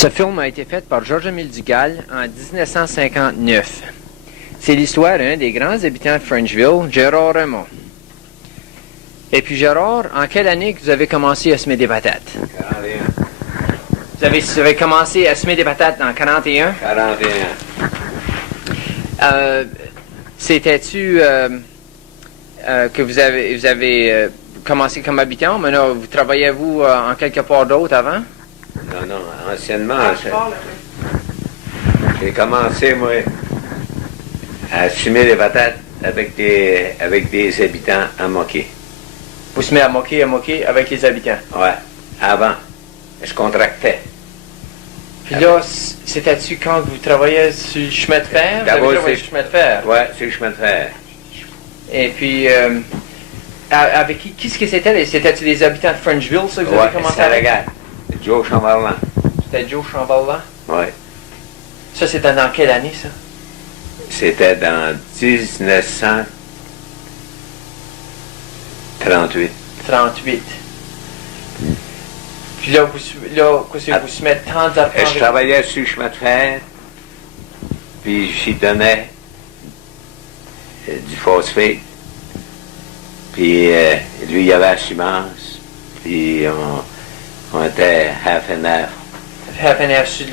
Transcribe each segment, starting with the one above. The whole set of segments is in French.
Ce film a été fait par Georges-Émile Dugal en 1959. C'est l'histoire d'un des grands habitants de Frenchville, Gérard Raymond. Et puis Gérard, en quelle année que vous avez commencé à semer des patates? 41. Vous avez commencé à semer des patates en 41? 41. C'était-tu que vous avez commencé comme habitant? Maintenant, vous travaillez-vous en quelque part d'autre avant? Non, anciennement, j'ai commencé, moi, à semer les patates avec des habitants à Moquet. Vous semez à Moquet avec les habitants? Ouais, avant, je contractais. Puis là, c'était-tu quand vous travailliez sur le chemin de fer? Vous avez travaillé sur le chemin de fer? Ouais, sur le chemin de fer. Et puis, avec qui est-ce que c'était? C'était-tu des habitants de Frenchville, ça, que vous avez commencé avec? Ouais, Joe Chamberlain. C'était Joe Chamberlain? Ouais. Ça, c'était dans quelle année, ça? C'était dans 1938. 38. Puis là, vous semez tant d'argent. Je travaillais sur le chemin de fer, puis j'y donnais du phosphate. Puis lui, il y avait la semence, puis on était half and half. Half and half sur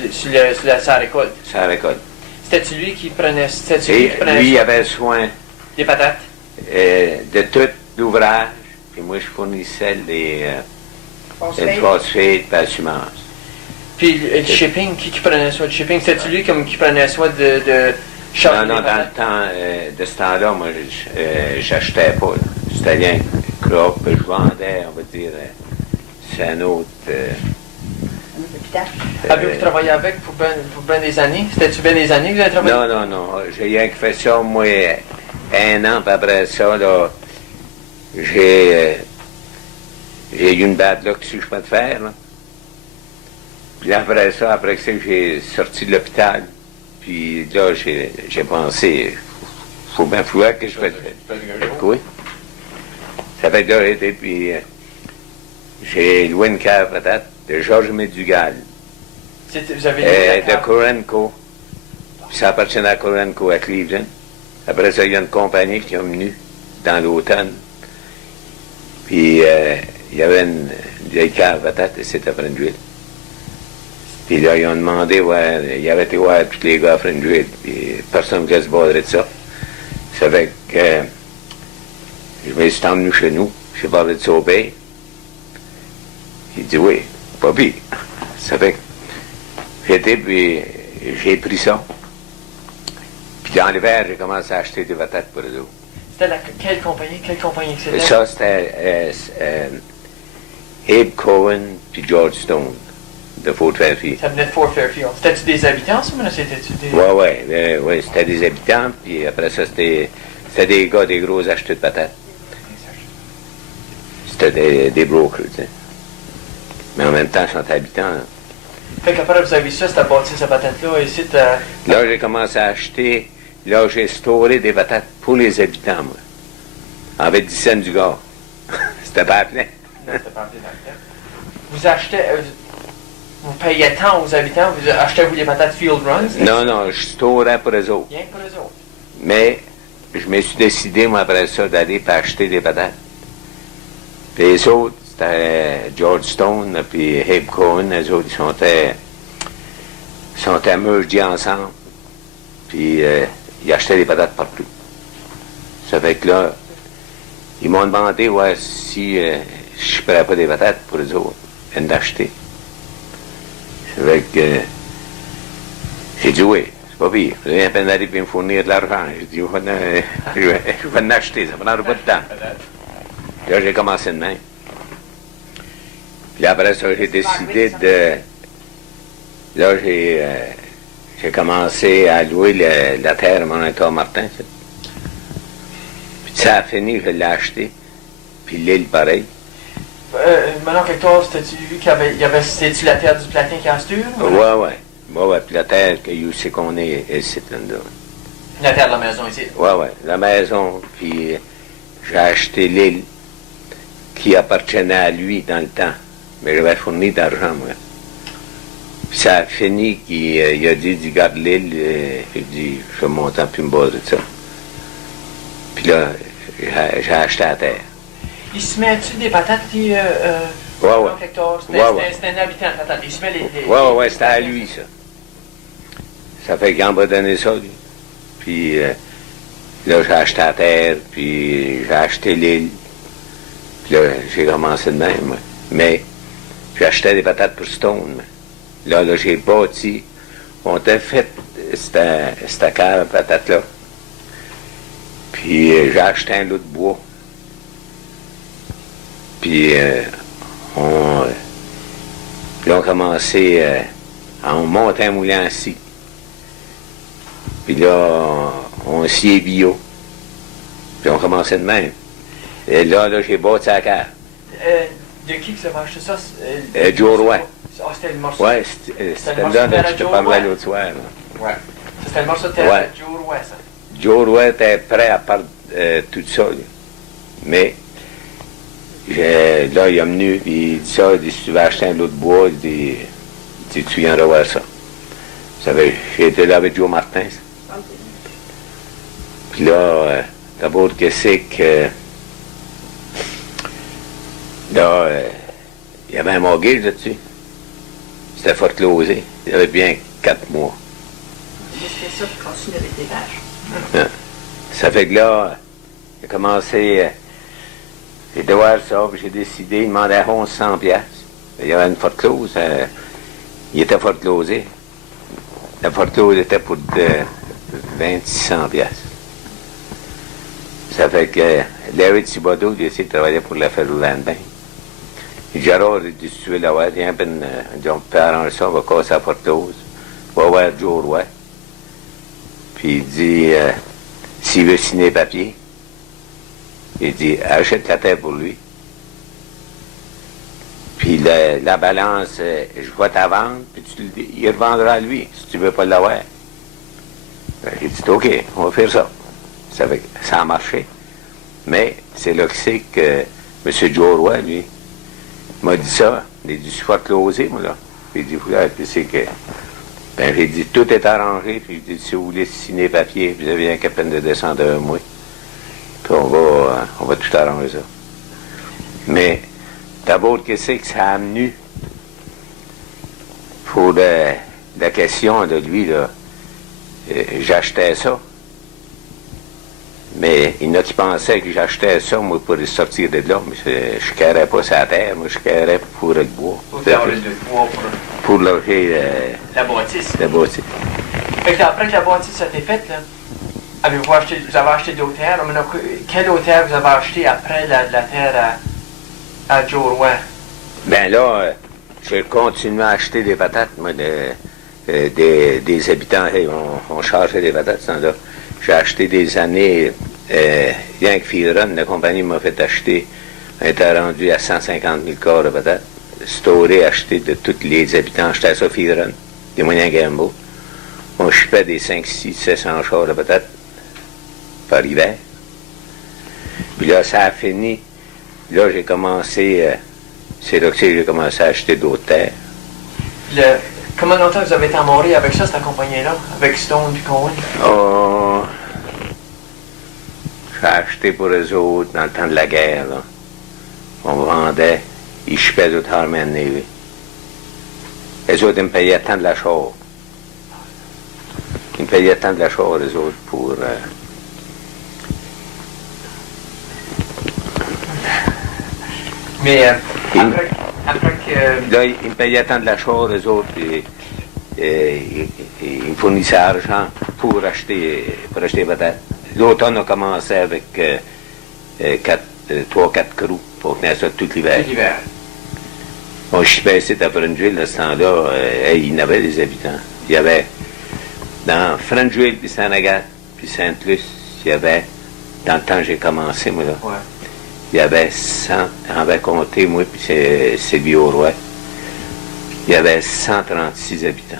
sa récolte. Ça récolte. C'était-tu lui qui prenait... Et lui, il avait soin des patates? De tout l'ouvrage, puis moi, je fournissais le phosphate et la semence. Puis le shipping, qui prenait soin du shipping? C'était-tu lui qui prenait soin de charger Non, les dans le patates? temps, de ce temps-là, moi, j'achetais pas. C'était rien crop, je vendais, on va dire, c'est un autre... Avez-vous travaillé avec pour bien des années? C'était-tu bien des années que vous avez travaillé? Non. J'ai rien que fait ça, moi, 1 an, puis après ça, là, j'ai eu une bad luck sur le chemin de fer, là. Puis après ça, après que j'ai sorti de l'hôpital, puis là, j'ai pensé, faut bien fouiller que je fais quoi? Ça fait que là, puis j'ai loué une cave patate de Georges-Émile Dugal. Vous avez loué De Corenco. Puis ça appartenait à Corenco à Cleveland. Après ça, il y a une compagnie qui est venue dans l'automne. Puis il y avait une vieille cave patate et c'était à Frenchville. Puis là, ils ont demandé, il y avait été voir tous les gars à Frenchville. Puis personne ne voulait se battre de ça. Ça fait que je me suis emmené chez nous. J'ai parlé de ça au père. Il dit oui, pas pire. Ça fait que j'étais, puis j'ai pris ça. Puis dans l'hiver, j'ai commencé à acheter des patates pour eux autres. C'était quelle compagnie que c'était? Ça, c'était Abe Cohen puis George Stone de Fort Fairfield. Ça venait de Fort Fairfield. C'était-tu des habitants, ça, mais c'était-tu des... Ouais, c'était des habitants, puis après ça, c'était des gars, des gros acheteurs de patates. C'était des brokers, tu sais. Mais en même temps, ils sont habitants. Hein. Fait qu'après, vous avez ça, c'était bâti cette patate-là, ici, Là, j'ai commencé à acheter, là, j'ai storé des patates pour les habitants, moi. Avec 10 cents du gars. C'était pas plein. Non, c'était pas appelé dans le temps. Vous achetez... vous payez tant aux habitants, vous achetez-vous des patates Field Runs? Non, je storais pour eux autres. Rien que pour eux autres. Mais je me suis décidé, moi, après ça, d'aller pour acheter des patates. Puis les autres, c'était George Stone, puis Abe Cohen, les autres, ils sont mergés ensemble. Puis ils achetaient des patates partout. Ça fait que là, ils m'ont demandé si je ne ferais pas des patates pour eux autres, et d'acheter. Ça fait que j'ai dit oui, c'est pas pire. Vous avez à peine d'arriver à me fournir de l'argent. J'ai dit, je vais en acheter, ça prendra pas de temps. Là, j'ai commencé de même. Puis après ça, j'ai décidé de... Là, j'ai commencé à louer la terre à mon Hector Martin. Puis ça a fini, je l'ai acheté. Puis l'île, pareil. Maintenant, Hector, c'était-tu lui c'était-tu la terre du Platin Casture? Ouais. Puis la terre c'est qu'on est ici, là. La terre de la maison ici? Ouais. La maison, puis j'ai acheté l'île qui appartenait à lui dans le temps. Mais j'avais fourni d'argent, moi. Puis ça a fini qu'il a dit, garde l'île, il dit, je vais monter puis me baser de ça. Puis là, j'ai acheté la terre. Il se met-tu des patates, lui, Ouais. C'était un habitant de patates. Il se met les... Ouais, c'était à lui, ça. Ça fait qu'il m'a donné ça, lui. Puis là, j'ai acheté la terre, puis j'ai acheté l'île. Puis là, j'ai commencé de même, moi. Mais j'ai acheté des patates pour Stone. Là, j'ai bâti. On t'a fait cette cave à patates-là. Puis j'ai acheté un lot de bois. Puis on a commencé à monter un moulin assis. Puis là, on sciait bio. Puis on commençait de même. Et là j'ai bâti la cave. De qui que ça va acheter ça? Joe Roy. Ah, c'était le morceau. Ouais, c'était là dont je te parlais l'autre soir. Là. Ouais. C'était le morceau de terre Ouais. de Joe Roy, ça. Joe Roy était prêt à perdre tout ça. Là. Mais là, il est venu, puis il dit ça, il dit, si tu veux acheter un lot de bois, il dit tu viendras voir ça. J'ai été là avec Joe Martin. Ça. Puis là, d'abord, qu'est-ce que... Là, il y avait un mortgage là-dessus. C'était foreclosé. Il y avait bien 4 mois. C'était ça qui continue avec des vaches. Ça fait que là, j'ai commencé... j'ai de voir ça, puis j'ai décidé, il demandait 1100 piastres. Il y avait une foreclose. Il était foreclosé. La foreclose était pour 2600 piastres. Ça fait que Larry Thibodeau, il a essayé de travailler pour la Federal Land Bank. Et Gérard, il dit, si tu veux l'avoir, viens, on peut arranger ça, on va casser la foreclose. On va voir Joe Roy. Puis il dit, s'il veut signer les papiers, il dit, achète la terre pour lui. Puis la balance, je vais t'en vendre, puis il revendra à lui, si tu veux pas l'avoir. Il dit, OK, on va faire ça. Ça a marché. Mais c'est là que c'est que M. Joe Roy, lui, m'a dit ça. Il a dit, je suis foreclosé, moi, là. Puis il dit, ouais, puis c'est que... Ben, j'ai dit, tout est arrangé. Puis j'ai dit, si vous voulez signer les papiers, vous avez qu'à peine de descendre un mois. Puis on va tout arranger ça. Mais, d'abord, qu'est-ce que ça a amené pour la question de lui, là? J'achetais ça. Mais il y en a qui pensaient que j'achetais ça, moi, pour sortir de là. Mais je ne carrais pas sa terre, moi, je carrais pour le bois. Pour faire le bois pour loger la bâtisse. La bâtisse. Fait que après que la bâtisse a été faite, là, vous avez acheté d'autres terres. Maintenant, quelle autre terre vous avez acheté après la terre à Joe Roy? Ben là, j'ai continué à acheter des patates, moi, des habitants. Hey, on chargeait des patates, ce temps-là. J'ai acheté des années, rien que Feedrun, la compagnie m'a fait acheter, on était rendu à 150 000 corps de patates. Storé, acheté de tous les habitants, acheté à ça Feedrun, des moyens Gambo. On chipait des 5, 6, 700 chars de patates par hiver. Puis là, ça a fini. Là, j'ai commencé, c'est là que j'ai commencé à acheter d'autres terres. Comment longtemps vous avez été amouré avec ça, cette compagnie-là, avec Stone et Cohen? Oh, j'ai acheté pour eux autres dans le temps de la guerre, là. On vendait, ils chipaient d'autres Army and Navy. Les autres, ils me payaient tant de la char. Ils me payaient tant de la char, les autres, pour... Mais après que... Là, ils me payaient tant de la char, les autres, et ils me fournissaient l'argent pour acheter les patates. L'automne a commencé avec 3-4 crews pour tenir ça tout l'hiver. Tout l'hiver. Moi, je suis passé à Frangeville, à ce temps-là, il y en avait des habitants. Il y avait, dans Frangeville, puis Saint-Agathe, puis Sainte-Luce, il y avait, dans le temps que j'ai commencé, moi, là, Ouais. il y avait 100, on avait compté, moi, puis c'est Biot-Roy, il y avait 136 habitants.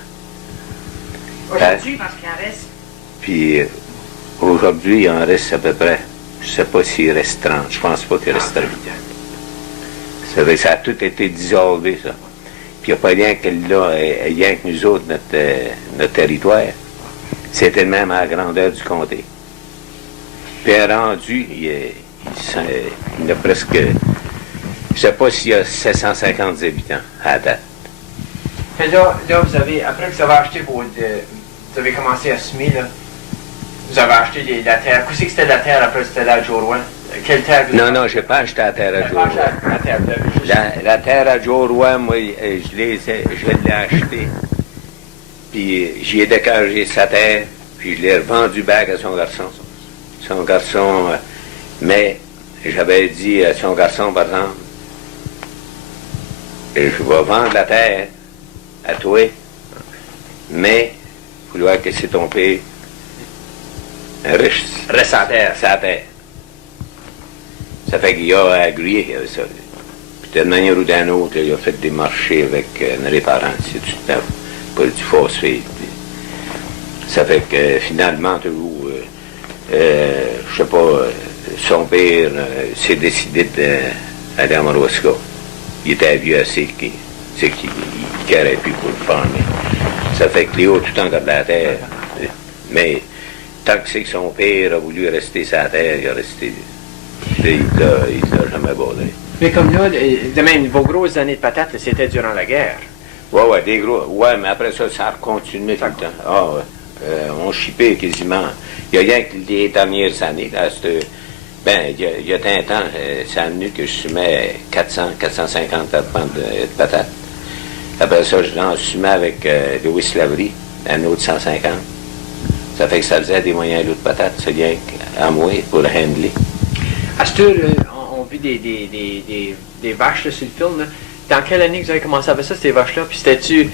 Aujourd'hui, parce qu'il en reste. Puis aujourd'hui, il en reste à peu près, je ne sais pas s'il reste 30, je pense pas qu'il reste 30. Ça a tout été dissolvé, ça. qu'il n'y a pas rien que là, rien que nous autres, notre territoire. C'était le même à la grandeur du comté. Puis rendu, il y a presque, je ne sais pas s'il y a 750 habitants à la date. Puis là, vous avez, après que vous avez acheté vous avez commencé à semer, là, vous avez acheté la terre. Qu'est-ce que c'était la terre après c'était la Joe Roy? Quelle terre? Non, je n'ai pas acheté la terre à Joe Roy. La terre à Joe Roy, moi, je l'ai achetée. Puis j'y ai décagé sa terre, puis je l'ai revendu back à son garçon. Son garçon, mais j'avais dit à son garçon, par exemple, je vais vendre la terre à toi, mais il faut voir que c'est ton père riche. Reste à terre. Sa terre. Ça fait qu'il a agréé avec ça. Puis d'une manière ou d'une autre, il a fait des marchés avec les parents, c'est tout ça, pour du phosphate. Puis ça fait que finalement, toujours, je sais pas, son père s'est décidé d'aller à Madawaska. Il était vieux assez qu'il n'aurait plus pour le farmer. Ça fait que Léo tout le temps garde la terre. Mais tant que c'est que son père a voulu rester sa terre, il a resté. Il l'a jamais abandonné. Mais comme là, de même, vos grosses années de patates, c'était durant la guerre. Ouais, des gros. Ouais, mais après ça, ça a continué tout le temps. Ah, ouais. On chipait quasiment. Il y a rien que les dernières années, là, il y a un temps, ça a venu que je soumets 450 pentes de patates. Après ça, je l'en soumets avec Louis Lavery, un autre 150. Ça fait que ça faisait des moyens lots de patates, c'est rien à moi pour le handler. À ce tour, on vit des vaches là, sur le film. Là. Dans quelle année que vous avez commencé avec ça, ces vaches-là? Puis c'était-tu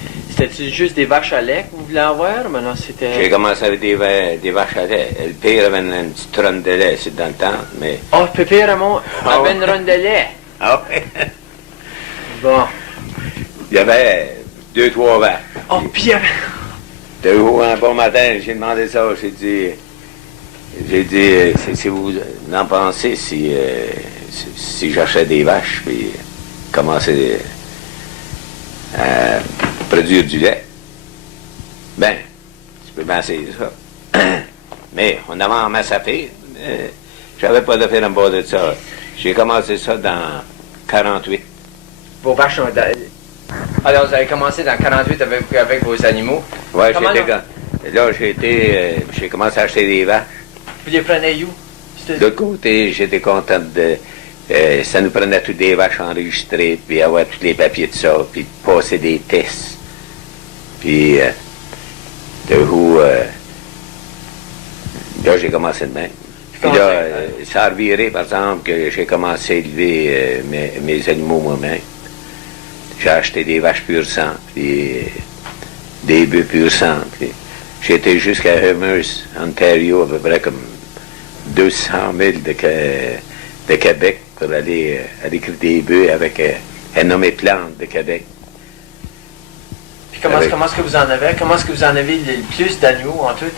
juste des vaches à lait que vous vouliez avoir? Mais non, c'était... J'ai commencé avec des vaches à lait. Le père avait une petite ronde de lait, c'est dans le temps, mais... Oh, Pépé Raymond avait une ronde de lait. Ah ouais? Bon. Il y avait 2-3 vaches. Oh, puis il y avait... Un bon matin, j'ai demandé ça, j'ai dit, si vous en pensez si j'achète des vaches, puis commencer à produire du lait, ben, tu peux penser ça. Mais on avait en masse à faire, j'avais pas de faire en bas de ça. J'ai commencé ça dans 48. Vos vaches sont... Alors, vous avez commencé dans 48 avec vos animaux. Oui, j'ai commencé à acheter des vaches. Vous les prenez où? De l'autre côté, j'étais content de... ça nous prenait toutes des vaches enregistrées, puis avoir tous les papiers de ça, puis passer des tests. Puis, de où... là, j'ai commencé de même. Puis là, ça a reviré, par exemple, que j'ai commencé à élever mes animaux moi-même. J'ai acheté des vaches pur sang, puis des bœufs pur sang. Puis j'étais jusqu'à Amherst, Ontario, à peu près comme 200 000 de Québec pour aller écrire des bœufs avec un nommé Plante de Québec. Puis comment est-ce que vous en avez? Comment est-ce que vous en avez le plus d'animaux en tout?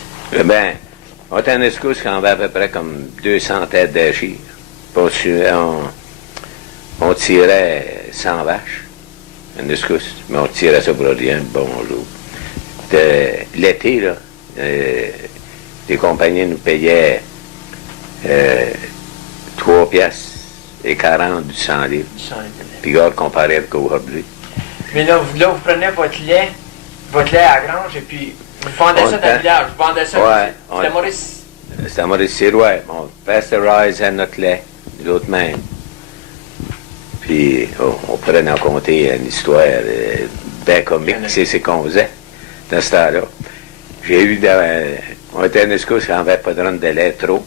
Ben, on était en escousse quand on avait à peu près comme 200 têtes d'agir. On tirait 100 vaches. Une escousse, mais on tirait ça pour rien, bonjour. L'été, là, les compagnies nous payaient 3 piastres et 40 du 100 livres. Puis regarde, comparé avec aujourd'hui. Mais là, vous prenez votre lait à la grange, et puis vous vendez ça dans le village. Vous vendez ça. Ouais, c'était Maurice. C'était Maurice Sirois. On pasteurisait notre lait, l'autre même. Puis on prenait en compter une histoire bien comique, c'est qu'on faisait dans ce temps-là. J'ai eu, on était en escousse, on n'avait pas de ronde de lait trop,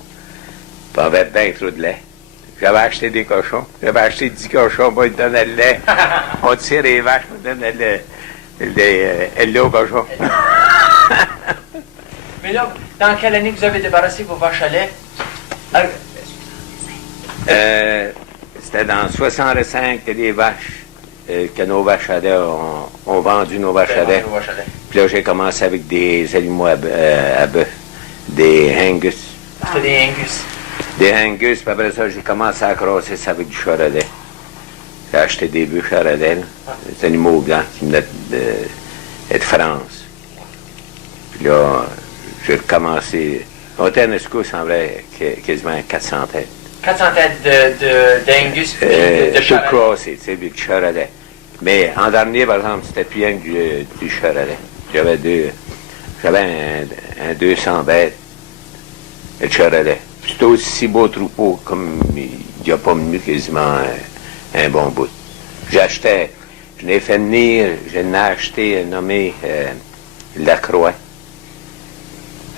puis on avait bien trop de lait. J'avais acheté des cochons, j'avais acheté 10 cochons, moi, ils donnaient le lait. On tirait les vaches, on donnait le lait aux cochons. Mais là, dans quelle année vous avez débarrassé vos vaches à lait? C'était dans 65 que les vaches, que nos vaches à lait ont vendu nos vaches à lait. Puis là, j'ai commencé avec des animaux à bœuf, des Angus. C'était des Angus. Des Angus, puis après ça, j'ai commencé à crosser ça avec du Charolais. J'ai acheté des bûches à Radel, des animaux blancs qui venaient de France. Puis là, j'ai recommencé. Montanesco semblait quasiment 400 têtes. 400 têtes d'Angus puis de Tout Charolais. crossé, tu sais, puis de Charolais. Mais en dernier, par exemple, c'était plus rien que du Charolais. J'avais un 200 bêtes de Charolais. C'était aussi beau troupeau comme il n'y a pas venu quasiment un bon bout. Je l'ai fait venir, je l'ai acheté, nommé Lacroix,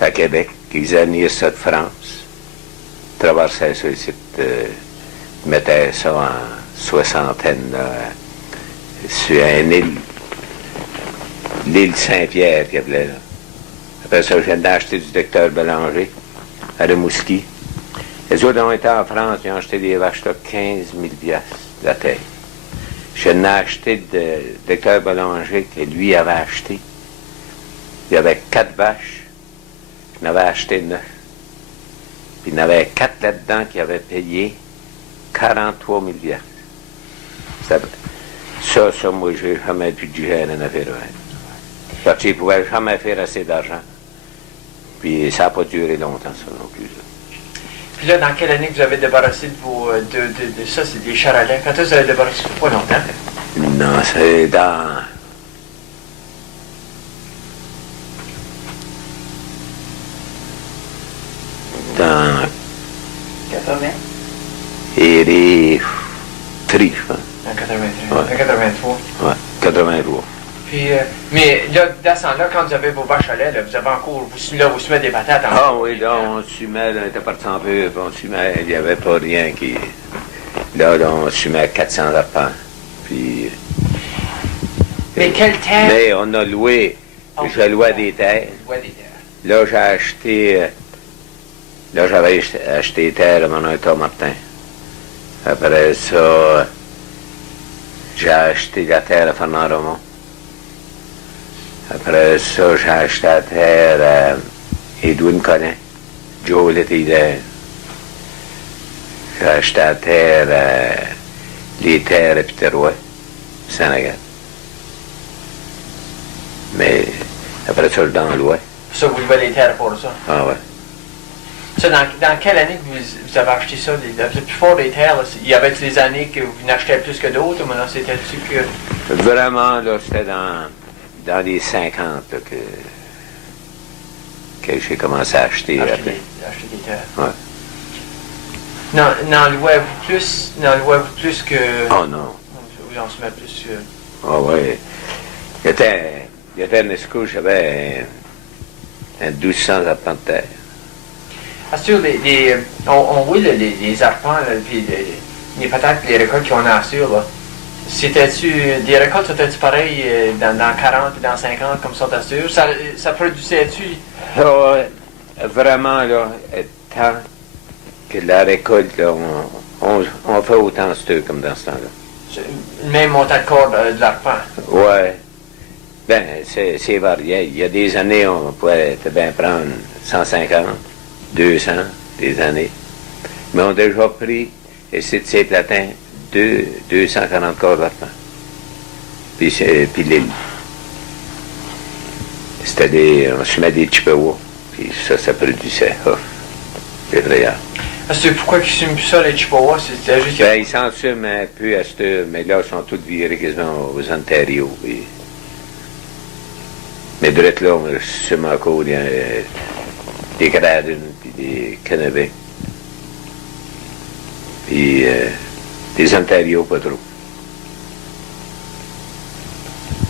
à Québec, qui faisait venir ça de France. Traversait ça ici, mettait ça en soixantaine, là, sur une île, l'île Saint-Pierre qu'il appelait là. Après ça, je viens d'acheter du docteur Bélanger, à Rimouski. Les autres ont été en France, ils ont acheté des vaches là, 15 000 piastres de la tête. Je n'ai acheté de docteur Bélanger que lui avait acheté. Il y avait 4 vaches, je n'avais acheté 9. Puis il y en avait 4 là-dedans qui avaient payé 43 000 piastres. Ça, moi, j'ai jamais pu digérer une affaire. Parce qu'ils ne pouvaient jamais faire assez d'argent. Puis ça n'a pas duré longtemps, ça non plus. Puis là, dans quelle année que vous avez débarrassé de vos. De ça, c'est des Charolais. Quand est-ce que vous avez débarrassé? Pas longtemps. Non, c'est dans. Dans. 80. Et les. Tri, je pense. En 83. Ouais. En 83. Ouais, 83. Puis, mais là, dans ce temps-là, quand vous avez vos vaches à lait, là, vous avez encore. Vous semez des patates en Ah oui, là, on sumait, là, on était parti en peu, puis on sumait, il n'y avait pas rien qui. Là, on sumait 400 arpents. Puis. Mais quelle terre? Mais on a loué. Oh, Je louais des terres. Ouais, des terres. Là, j'ai acheté. Là, j'avais acheté des terres à mon oncle Martin. Après ça, j'ai acheté la terre à Fernand Romont. Après ça, j'ai acheté la terre à Edwin Collin. Joe était there. J'ai acheté la terre les terres à Piteroy, Sénégal. Mais après ça, je suis dans l'Ouest. Ça, vous levez les terres pour ça. Ah ouais. Ça, dans quelle année que vous avez acheté ça? Le plus fort des terres, là, il y avait des années que vous n'achetez plus que d'autres, ou maintenant c'était-tu que. Vraiment, là, c'était dans les 50 là, que j'ai commencé à acheter. Acheter des terres. Ouais. N'en louez-vous plus que. Oh non. Vous en semez plus que. Ah ouais. Il y avait un escouche, j'avais un 1200 arpents de terre. Assure, on voit les arpents, là, puis les patates, les récoltes qu'on a assure, là. Des récoltes, c'était-tu pareil dans 40 et dans 50 comme ça, t'assures? Ça produisait-tu? Ah ouais. Vraiment, là, tant que la récolte, là, on fait autant de steux comme dans ce temps-là. Le même montant de corps de l'arpent. Ouais. Ben, c'est varié. Il y a des années, on pouvait bien prendre 150, 200, des années. Mais on a déjà pris, et c'est de ces platins, 240 corps d'arpent. Puis l'île. On se met des chippewas, puis ça produisait. Oh, c'est vrai. Pourquoi ils ne sument plus ça, les Chippewas? C'était juste. Ben, ils s'en sument un peu à ce mais là, ils sont tous virés quasiment aux Ontario. Puis... Mais de là, on sume encore des Gradines, puis des Kennebec. Puis des Ontario, pas trop.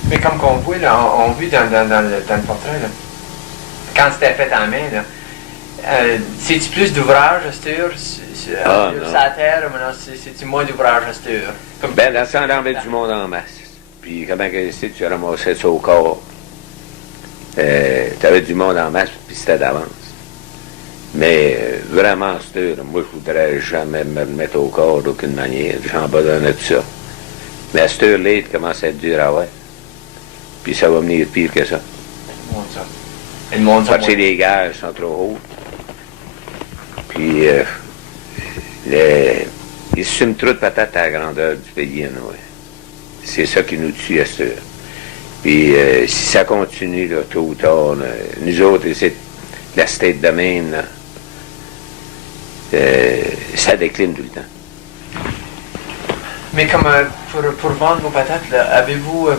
Mais comme qu'on voit, là, on vit dans le portrait, là, quand c'était fait en main, là, c'est-tu plus d'ouvrage à cette heure? Sur la terre, maintenant, c'est-tu moins d'ouvrage à cette heure? Ben, dans ce temps, on avait du monde en masse. Puis, comment que tu ramassais ça au corps? Tu avais du monde en masse, puis c'était d'avance. Mais vraiment, à cette heure, moi, je voudrais jamais me remettre au corps d'aucune manière. J'en abandonnais tout ça. Mais à cette heure-là, il commence à être dur à voir. Puis ça va venir pire que ça. Parce que les gages sont trop hauts. Puis Ils sument trop de patates à la grandeur du pays, ouais. C'est ça qui nous tue à ce. Puis si ça continue, là, tôt ou tard, là, nous autres, c'est la state de Maine, là, ça décline tout le temps. Mais comme pour vendre vos patates, là, avez-vous...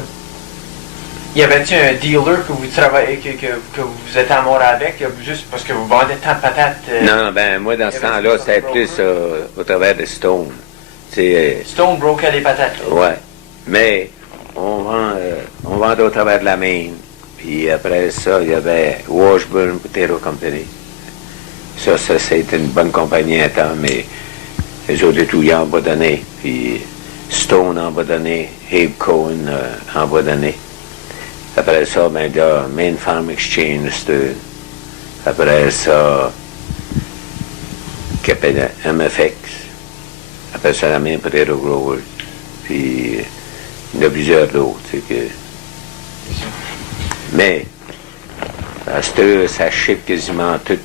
y avait-il un dealer que vous travaillez, que vous êtes amoureux avec, juste parce que vous vendez tant de patates? Non, ben moi, dans ce temps-là, c'était plus au travers de Stone. Stone broker les patates. Là. Ouais. Mais on vend au travers de la Maine. Puis après ça, il y avait Washburn Potato Company. Ça, c'était une bonne compagnie à temps, mais les autres tout en bas donné. Puis Stone en bas donné, Abe Cohen en bas donné. Après ça, ben là, Maine Farm Exchange, après ça, qui appelle MFX. Après ça, la Maine Potato Growers. Puis il y en a plusieurs d'autres, que... Mais, à cette heure, ça ship quasiment tout.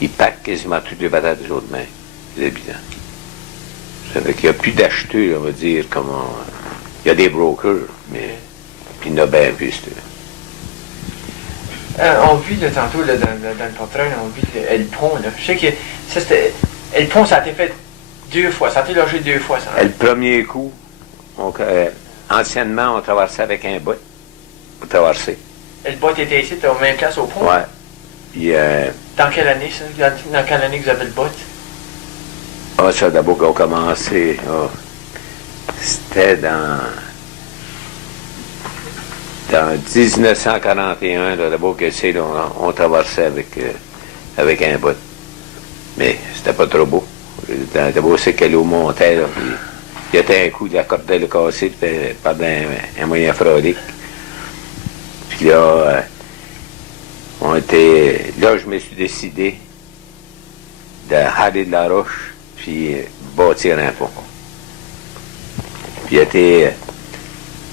Ils packent quasiment toutes les patates des autres mains, les habitants. Ça fait qu'il n'y a plus d'acheteurs, on va dire, comment... Il y a des brokers, mais... Puis il y en a bien plus, On vit là, tantôt là, dans le portrait, on vit le pont. Là. Je sais que ça, c'était... Le pont, ça a été fait 2 fois. Ça a été logé 2 fois, ça. Le premier coup, anciennement, on traversait avec un bout pour traverser. Le bot était ici, au même place au pont? Ouais. Puis, dans quelle année, ça? Dans quelle année que vous avez le bot? Ah, ça, d'abord qu'on a commencé, c'était dans 1941, là, d'abord que c'est, là, on traversait avec un bout. Mais c'était pas trop beau. D'abord, c'est que l'eau montait, là, puis il y avait un coup de la cordelle cassée par un moyen fraudique. Puis là, là, je me suis décidé d'aller de la roche, puis bâtir un pont. Puis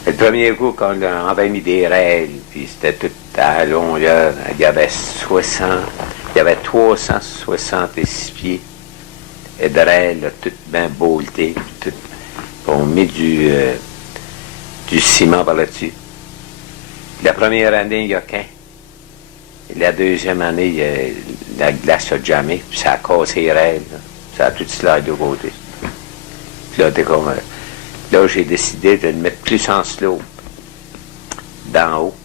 le premier coup, quand on avait mis des règles, puis c'était tout à la longueur, il y avait 366 pieds et de règles, tout bien boltées, tout. On met du ciment par là-dessus. La première année, il n'y a qu'un. La deuxième année, la glace a jamais, puis ça a cassé les règles. Ça a tout slide de côté. Puis là, là, j'ai décidé de le mettre plus en slow, d'en haut.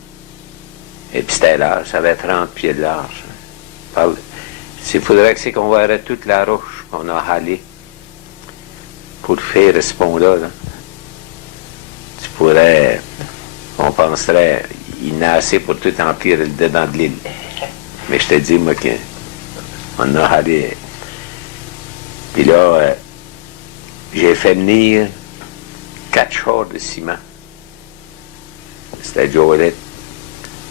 Et puis c'était large, ça avait 30 pieds de large. Il faudrait que c'est qu'on verrait toute la roche qu'on a halée pour faire ce pont-là. Là. Tu pourrais, on penserait, il n'a assez pour tout emplir le dedans de l'île. Mais je te dis, moi, qu'on a halé. Puis là, j'ai fait venir 4 chars de ciment. C'était Joe Ouellette.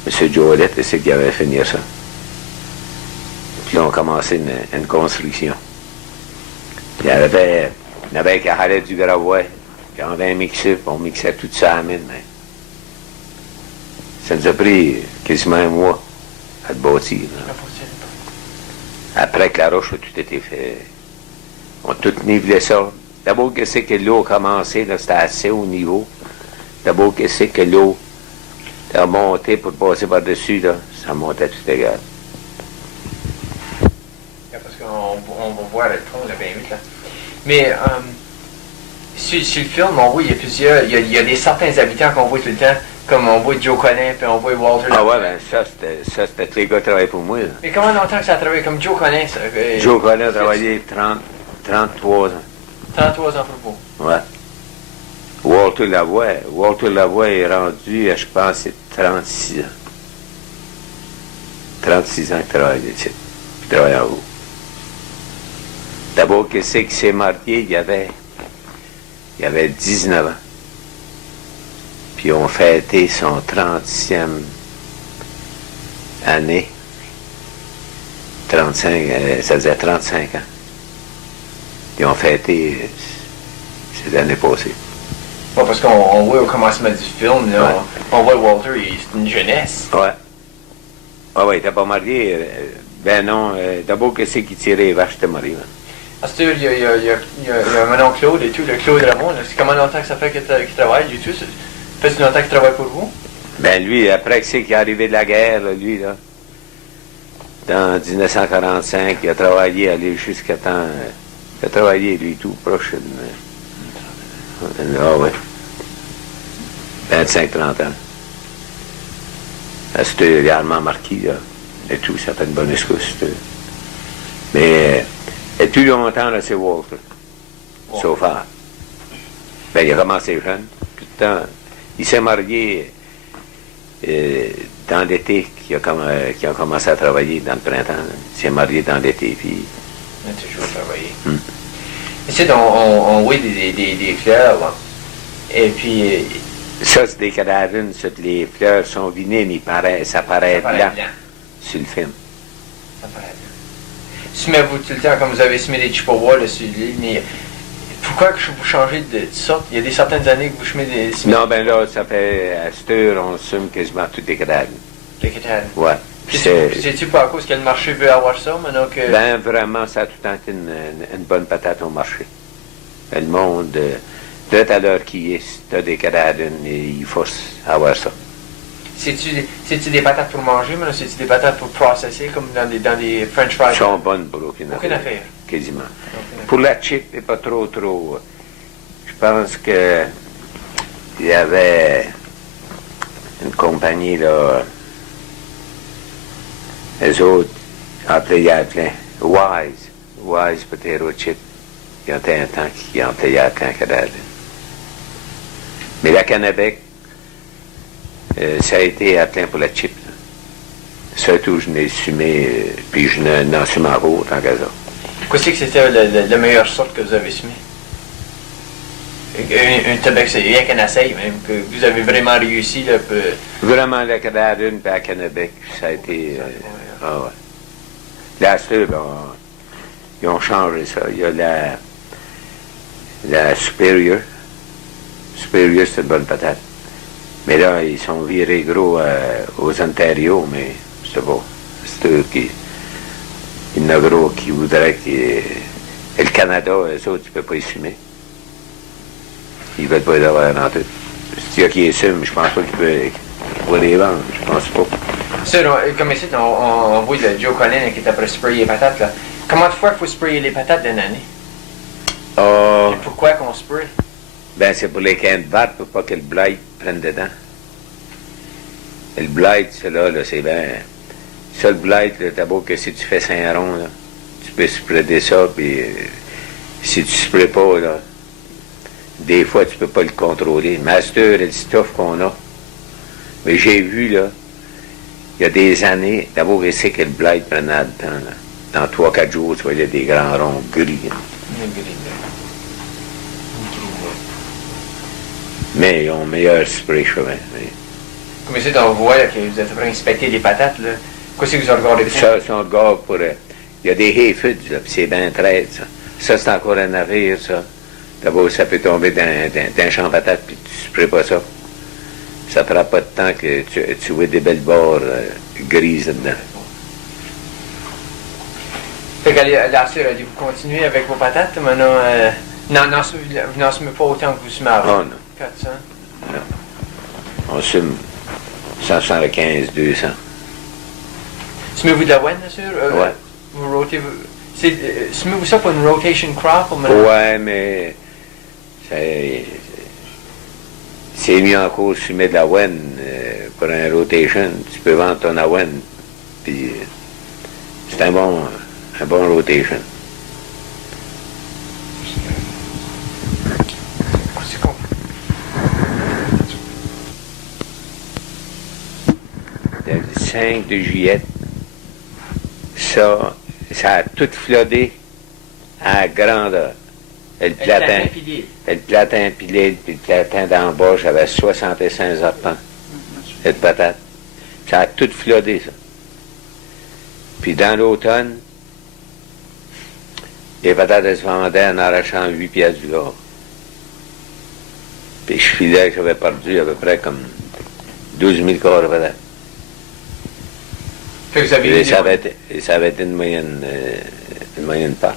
M. Joe Ouellette, c'est qui avait fait venir ça. Puis là, on a commencé une construction. Il y avait qu'à aller du gravois, puis on avait un mixeur, puis on mixait tout ça à la mine. Mais ça nous a pris quasiment un mois à le bâtir. Après que la roche a tout été fait, on a tout nivelé ça. D'abord, que c'est que l'eau a commencé, là, c'était assez haut niveau. D'abord, que c'est que l'eau a monté pour passer par-dessus, là, ça montait tout égal. Parce qu'on va voir le pont, là, bien vite, là. Mais sur le film, on voit, il y a plusieurs, il y a des certains habitants qu'on voit tout le temps, comme on voit Joe Conant, puis on voit Walter. Ah ouais, ben ça, c'était tous les gars qui travaillaient pour moi. Là. Mais comment longtemps que ça a travaillé comme Joe Conant, ça? Joe Conant a travaillé 33 ans. 33 ans pour vous. Ouais. Walter Lavoie est rendu, je pense, c'est 36 ans. 36 ans qu'il travaille ici. Il travaille en haut. D'abord, qu'est-ce qu'il s'est marié? Il y avait 19 ans. Puis on fêtait son 30e année. 35, ça faisait 35 ans. Ils ont fêté ces années passées. Bon, parce qu'on voit au commencement du film, là, ouais. on voit Walter, c'est une jeunesse. Ouais. Ah ouais, il n'était pas marié. Ben non, d'abord, qu'est-ce qui tirait les vaches de marié? À ce il y a mon oncle Claude et tout, le Claude Ramon. C'est comment longtemps que ça fait qu'il travaille, lui tout? Ça fait longtemps qu'il travaille pour vous? Ben lui, après que c'est qu'il est arrivé de la guerre, là, lui, là, dans 1945, il a travaillé, allé jusqu'à temps... il a travaillé, lui, tout, proche ah ouais. 25-30 ans. C'était réellement marquis, là. Et tout, ça fait une bonne excuse. Mais, et plus longtemps, là, c'est Walter. Wow. So far. Ben, il a commencé jeune. Tout le temps. Il s'est marié dans l'été, qui a commencé à travailler dans le printemps. Il s'est marié dans l'été, puis... Il a toujours travaillé. Ici, on voit des fleurs, là. Et puis... Ça, c'est des cadavres, les fleurs sont vinées, mais ça paraît blanc sur le film. Ça paraît blanc. Semez-vous tout le temps, comme vous avez semé des Chippewas, là, sur l'île, mais pourquoi que vous changez de sorte? Il y a des certaines années que vous semez des... Non, ben là, ça fait, à cette heure, on sème quasiment tous des cadavres. Les cadavres. Ouais. C'est-tu pas à cause que le marché veut avoir ça, maintenant que... Ben, vraiment, ça a tout le temps été une bonne patate au marché. Le monde, de à l'heure qui est, t'as des cadavres, il faut avoir ça. C'est-tu des patates pour manger, maintenant? C'est-tu des patates pour processer, comme dans des French fries? Elles sont bonnes pour aucune affaire. Quasiment. Pour la chip, c'est pas trop. Je pense que il y avait une compagnie, là, les autres, employaient plein. Wise Potato Chip. Ils ont été un temps qui employaient plein cadavre. Mais la Canabec, ça a été à plein pour la chip. Là. Surtout, je n'ai sumé, puis je n'en suis en haut, tant qu'à ça. Qu'est-ce que c'était la meilleure sorte que vous avez semée? Un tabac, c'est rien qu'un essaye, même, que vous avez vraiment réussi, là, peu... Vraiment, la Canadienne et la Canabec, ça a été... ah ouais. Là, ils ont changé ça. Il y a la Superior. Superior, c'est une bonne patate. Mais là, ils sont virés gros aux Ontario, mais c'est bon. C'est eux qui... Il y en a gros qui voudraient que... Et le Canada, eux autres, tu ne peux pas y fumer. Ils ne veulent pas les avoir dans tout. S'il y a qui les fument, je pense pas qu'ils pourraient les vendre. Je pense pas. Comme ici, on voit le Joe Collin qui est après sprayer les patates, là. Combien de fois il faut sprayer les patates d'une année? Et pourquoi qu'on spray? Ben, c'est pour les cannes de batte, pour pas que le blight prenne dedans. Et le blight, c'est c'est bien... Ça, le blight, t'as beau que si tu fais 5 ronds, là, tu peux spreader ça, puis si tu sprays pas, là, des fois, tu peux pas le contrôler. Master et le stuff qu'on a. Mais j'ai vu, là, il y a des années, d'abord, je sais que le blight prenait dedans, là. Dans 3-4 jours, tu voyais des grands ronds gris. Hein. Mais ils ont meilleur spray, je sais bien. Comme ici, on voit là, que vous êtes en train d'inspecter les patates, là. Qu'est-ce que vous regardez ça? Ça, c'est un gars pour... il y a des hayfoods, là, puis c'est bien traite, ça. Ça, c'est encore un navire, ça. D'abord, ça peut tomber dans un champ de patates, puis tu ne sprays pas ça. Ça ne prend pas de temps que tu vois des belles barres grises dedans. Fait que la sœur, allez-vous continuer avec vos patates? Maintenant, vous n'en semez pas autant que vous semez avant? Oh non. 400? Non. On sème 175, 200. Semez-vous de la laine, bien sûr? Ouais. Vous rotez... Semez-vous ça pour une rotation crop? Ouais, mais... C'est mieux encore si tu mets de la laine pour un rotation. Tu peux vendre ton laine, puis c'est un bon rotation. Le 5 de juillet, ça a tout flotté à grandeur. Et le platin pilé, puis le platin d'en bas, j'avais 65 arpents. Et de patates. Ça a tout flotté, ça. Puis dans l'automne, les patates elles se vendaient en arrachant 8 pièces du gars. Puis je filais que j'avais perdu à peu près comme 12 000 corps de patates. Que vous avez et ça avait été une moyenne part.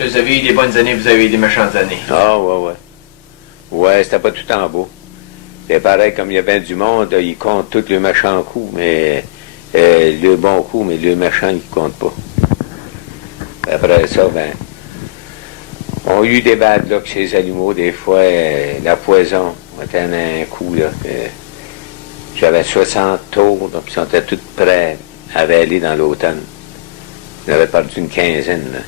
Vous avez eu des bonnes années, vous avez eu des méchantes années. Ah, ouais. Ouais, c'était pas tout en beau. C'est pareil, comme il y avait du monde, ils comptent tous les méchants coups, mais le bon coup, mais le méchant, ils comptent pas. Après ça, ben, on a eu des bad luck chez les animaux, des fois, la poison, on était un coup, là, j'avais 60 tours, donc ils étaient tous prêts à avaler dans l'automne. On avait perdu une quinzaine, là.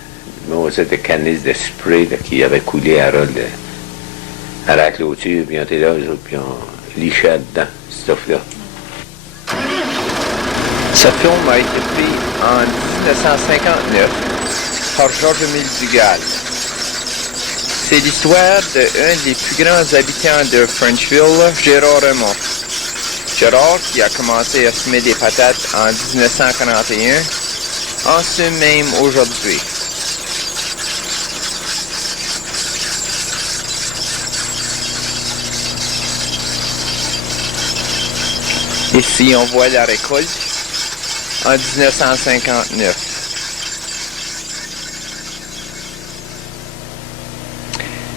Moi, c'était canis de spray là, qui avait coulé à rôle à la clôture, puis on était là, eux autres, puis on lichait dedans, ce stuff-là. Ce film a été pris en 1959 par Georges-Émile Dugal. C'est l'histoire d'un des plus grands habitants de Frenchville, Gérard Raymond. Gérard, qui a commencé à semer des patates en 1941, en sème même aujourd'hui. Ici, on voit la récolte en 1959.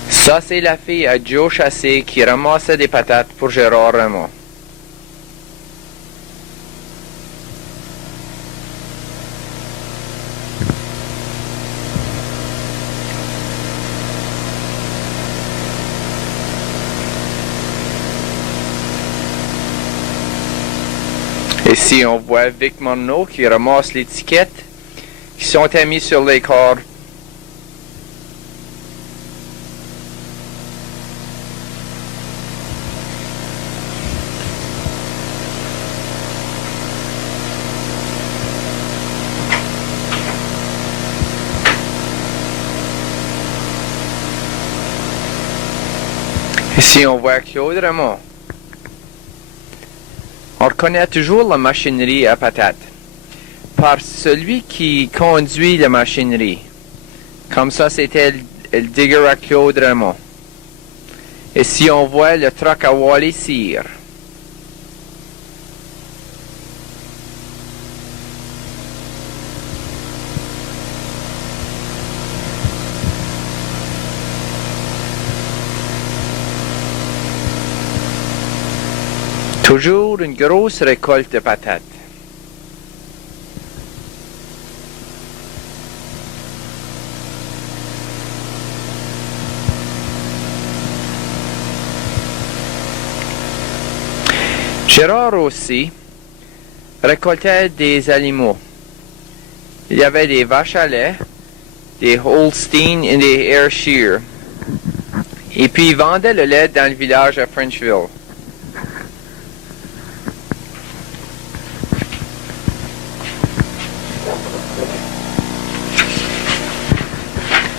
Ça, c'est la fille à Joe Chassé qui ramassait des patates pour Gérard Raymond. Ici, on voit Vic Monroe qui ramasse les tickets qui sont mis sur les corps. Ici, on voit Claude Raymond. On reconnaît toujours la machinerie à patates par celui qui conduit la machinerie. Comme ça, c'était le digger à Claude Raymond. Ici, on voit le truck à Wally Cyr. Toujours une grosse récolte de patates. Gérard aussi récoltait des animaux. Il y avait des vaches à lait, des Holstein et des Ayrshire. Et puis il vendait le lait dans le village à Frenchville.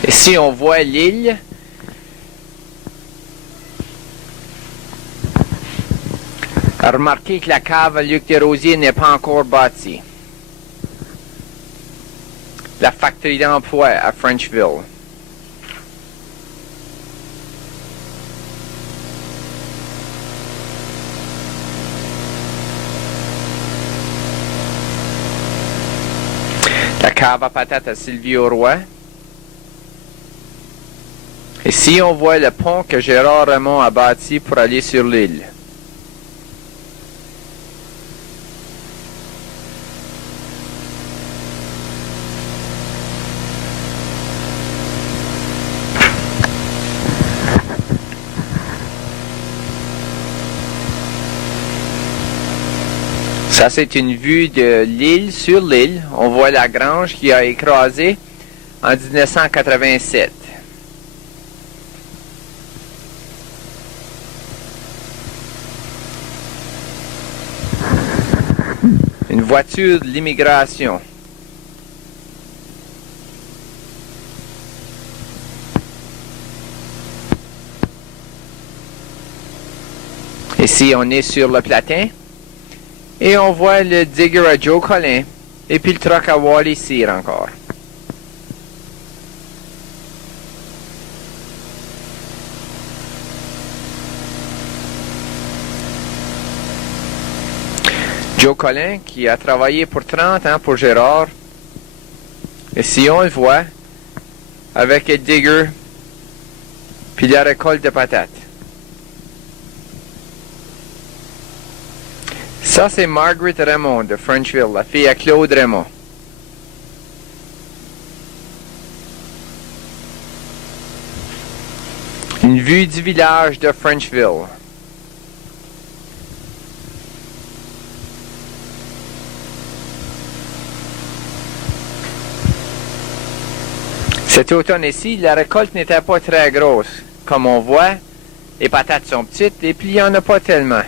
Ici, on voit l'île. Remarquez que la cave à Luc Desrosiers n'est pas encore bâtie. La factory d'emploi à Frenchville. La cave à patates à Sylvie Auroy. Ici, on voit le pont que Gérard Raymond a bâti pour aller sur l'île. Ça, c'est une vue de l'île sur l'île. On voit la grange qui a écrasé en 1987. Une voiture de l'immigration. Ici, on est sur le platin. Et on voit le digger à Joe Collin. Et puis le truck à Wally Cyr encore. Joe Collin, qui a travaillé pour 30 ans pour Gérard. Ici, on le voit. avec le digger, puis la récolte de patates. Ça, c'est Margaret Raymond de Frenchville, la fille à Claude Raymond. Une vue du village de Frenchville. Cet automne ici, la récolte n'était pas très grosse. Comme on voit, les patates sont petites et puis il n'y en a pas tellement.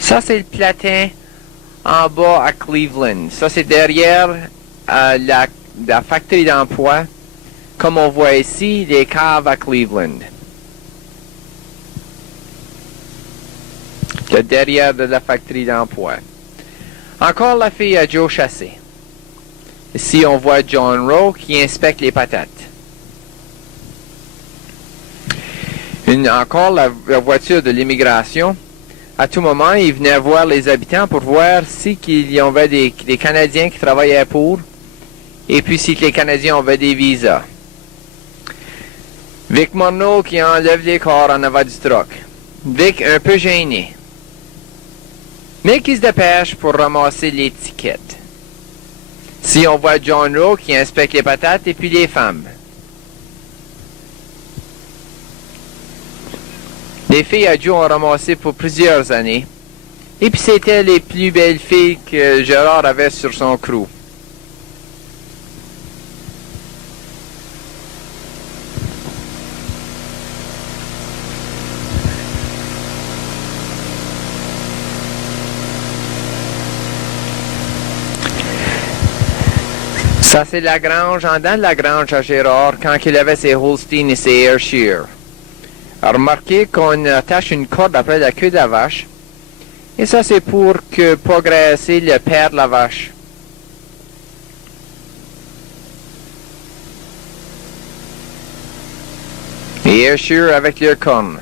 Ça, c'est le platin en bas à Cleveland. Ça, c'est derrière la factory d'emploi. Comme on voit ici, les caves à Cleveland. Le derrière de la factory d'emploi. Encore la fille à Joe Chassé. Ici, on voit John Rowe qui inspecte les patates. Encore la voiture de l'immigration. À tout moment, il venait voir les habitants pour voir qu'il y avait des Canadiens qui travaillaient pour, et puis si les Canadiens avaient des visas. Vic Morneau qui enlève les corps en avant du truck. Vic un peu gêné. Mais qui se dépêche pour ramasser l'étiquette. Si on voit John Rowe qui inspecte les patates et puis les femmes. Les filles à Joe ont ramassé pour plusieurs années. Et puis c'était les plus belles filles que Gérard avait sur son crew. Ça, c'est la grange, en dedans de la grange à Gérard, quand il avait ses Holstein et ses Ayrshire. Remarquez qu'on attache une corde après la queue de la vache. Et ça, c'est pour que pas graisser le père de la vache. Et Ayrshire avec leurs cornes.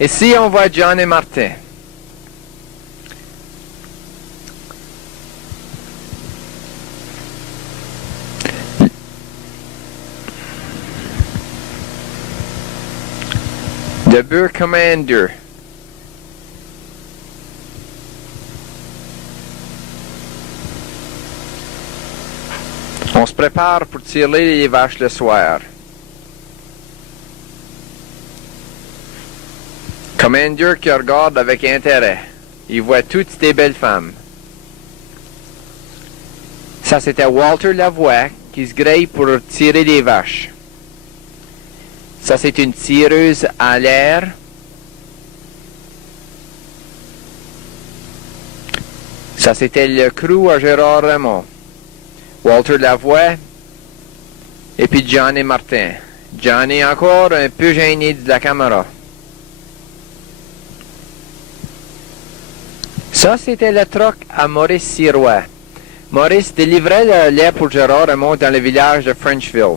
Ici, on voit John et Martin. Le Burr Commander. On se prépare pour tirer les vaches le soir. Commander qui regarde avec intérêt. Il voit toutes ces belles femmes. Ça, c'était Walter Lavoie qui se grille pour tirer les vaches. Ça, c'est une tireuse à l'air. Ça, c'était le crew à Gérard Raymond. Walter Lavoie. Et puis John et Martin. John est encore un peu gêné de la caméra. Ça, c'était le truck à Maurice Sirois. Maurice délivrait le lait pour Gérard Raymond dans le village de Frenchville.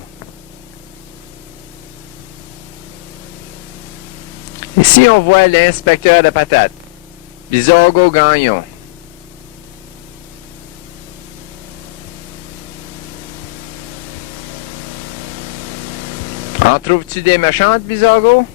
Ici, on voit l'inspecteur de patates, Bizargo Gagnon. En trouves-tu des méchantes, Bizargo?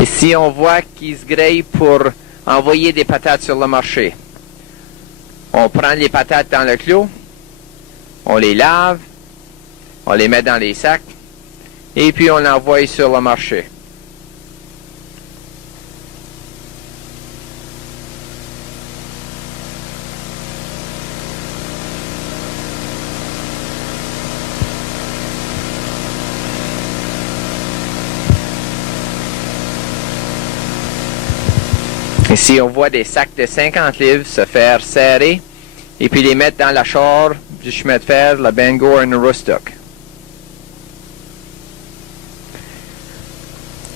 Ici, on voit qu'ils se grillent pour envoyer des patates sur le marché. On prend les patates dans le clos, on les lave, on les met dans les sacs, et puis on l'envoie sur le marché. Ici, on voit des sacs de 50 livres se faire serrer et puis les mettre dans la char du chemin de fer, la Bangor et le Rustock.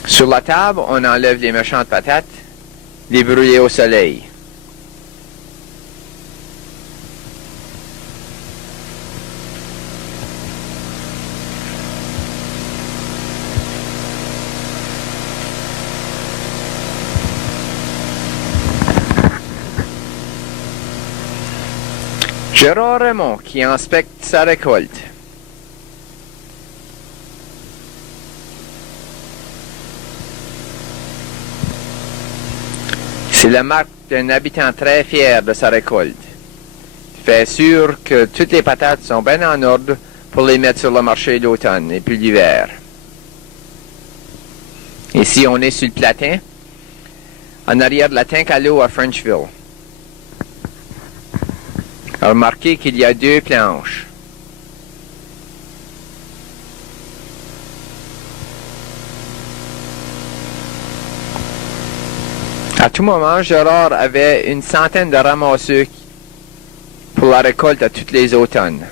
Sur la table, on enlève les méchantes patates, les brûler au soleil. Gérard Raymond qui inspecte sa récolte. C'est la marque d'un habitant très fier de sa récolte. Il fait sûr que toutes les patates sont bien en ordre pour les mettre sur le marché l'automne et puis l'hiver. Ici, on est sur le platin, en arrière de la tank à l'eau à Frenchville. Remarquez qu'il y a 2 planches. À tout moment, Gérard avait une centaine de ramasseurs pour la récolte à tous les automnes.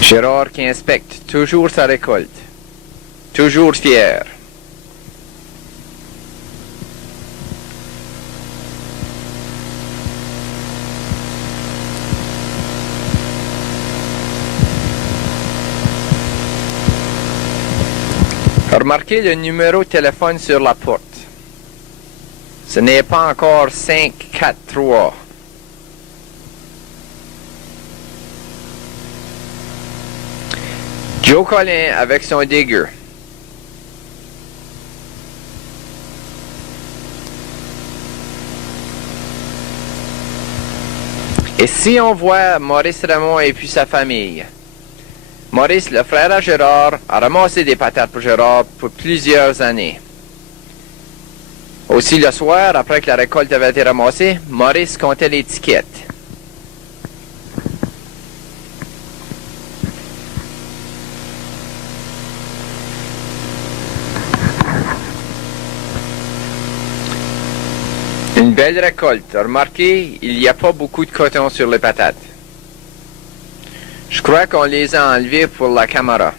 Gérard qui inspecte toujours sa récolte, toujours fier. Remarquez le numéro de téléphone sur la porte. Ce n'est pas encore 543. Joe Collin avec son digger. Et si on voit Maurice Raymond et puis sa famille, Maurice, le frère à Gérard, a ramassé des patates pour Gérard pour plusieurs années. Aussi le soir, après que la récolte avait été ramassée, Maurice comptait l'étiquette. Une belle récolte. Remarquez, il n'y a pas beaucoup de coton sur les patates. Je crois qu'on les a enlevés pour la caméra.